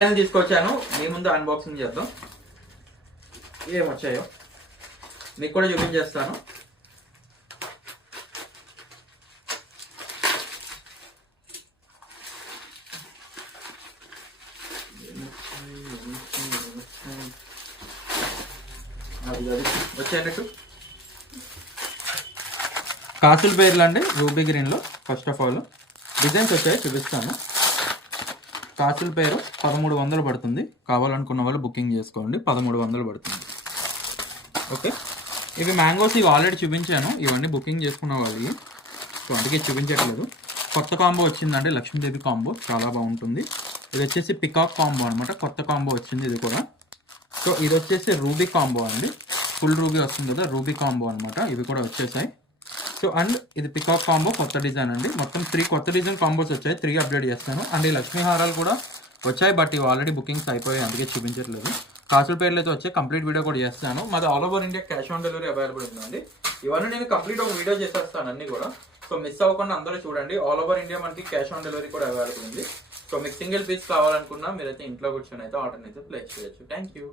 తీసుకొచ్చాను మీ ముందు అన్బాక్సింగ్ చేద్దాం. ఏమొచ్చాయో మీకు కూడా చూపించేస్తాను. వచ్చేటట్టు కాసుల పేర్లు అండి, రూబీ గ్రీన్లో. ఫస్ట్ ఆఫ్ ఆల్ డిజైన్స్ వచ్చాయి, చూపిస్తాను. కాసుల పేరు 1300 పడుతుంది. కావాలనుకున్న వాళ్ళు బుకింగ్ చేసుకోండి, 1300 పడుతుంది. ఓకే, ఇవి మ్యాంగోస్, ఇవి ఆల్రెడీ చూపించాను. ఇవన్నీ బుకింగ్ చేసుకున్న వాళ్ళకి, సో అందుకే చూపించట్లేదు. కొత్త కాంబో వచ్చిందండి, లక్ష్మీదేవి కాంబో, చాలా బాగుంటుంది. ఇది వచ్చేసి పికాక్ కాంబో అనమాట, కొత్త కాంబో వచ్చింది ఇది కూడా. సో ఇది వచ్చేసి రూబీ కాంబో అండి, ఫుల్ రూబీ వస్తుంది కదా, రూబీ కాంబో అనమాట. ఇవి కూడా వచ్చేసాయి. సో అండ్ ఇది పికాక్ కాంబో, కొత్త డిజైన్ అండి. మొత్తం 3 కొత్త డిజైన్ కాంబోస్ వచ్చాయి, 3 అప్డేట్ చేస్తాను. అండ్ ఈ లక్ష్మీ హారాలు కూడా వచ్చాయి, బట్ ఇవి ఆల్రెడీ బుకింగ్స్ అయిపోయాయి, అందుకే చూపించట్లేదు. కాసుల పేర్లు అయితే వచ్చాయి, కంప్లీట్ వీడియో కూడా చేస్తాను. మాది all over India cash on delivery available ఉందండి. ఇవన్నీ నేను కంప్లీట్ ఒక వీడియో చేసేస్తాను అన్ని కూడా. సో మిస్ అవ్వకుండా అందరూ చూడండి. ఆల్ ఓవర్ ఇండియా మనకి క్యాష్ ఆన్ డెలివరీ కూడా అవైలబుల్ ఉంది. సో మీకు సింగిల్ పీస్ కావాలనుకున్నా మీరైతే ఇంట్లో కూర్చొని అయితే ఆర్డర్ అయితే ప్లేస్ చేయొచ్చు. Thank you.